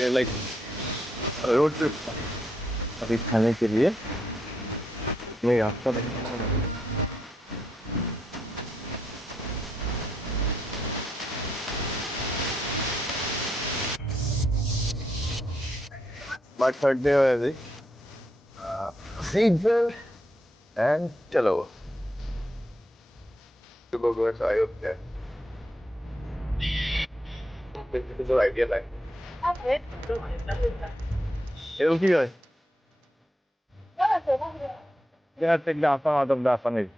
Like road trip अभी खाने के लिए मैं रास्ता my third day already. Seatbelt and chalo. To go towards Ayodhya. This is the idea line. It'll be good. Yeah, take the afang out of the afang.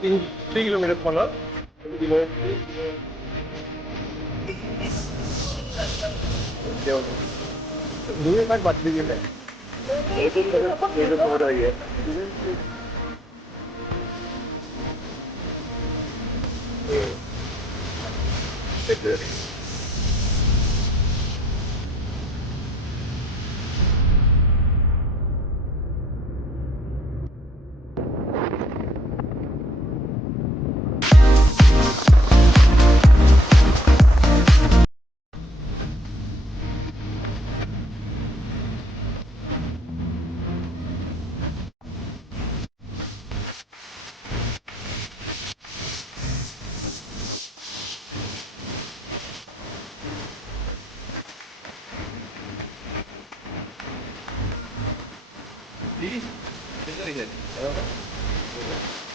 Three kilometers per hour. Do you mind what we get? It is over here. It is. This is it.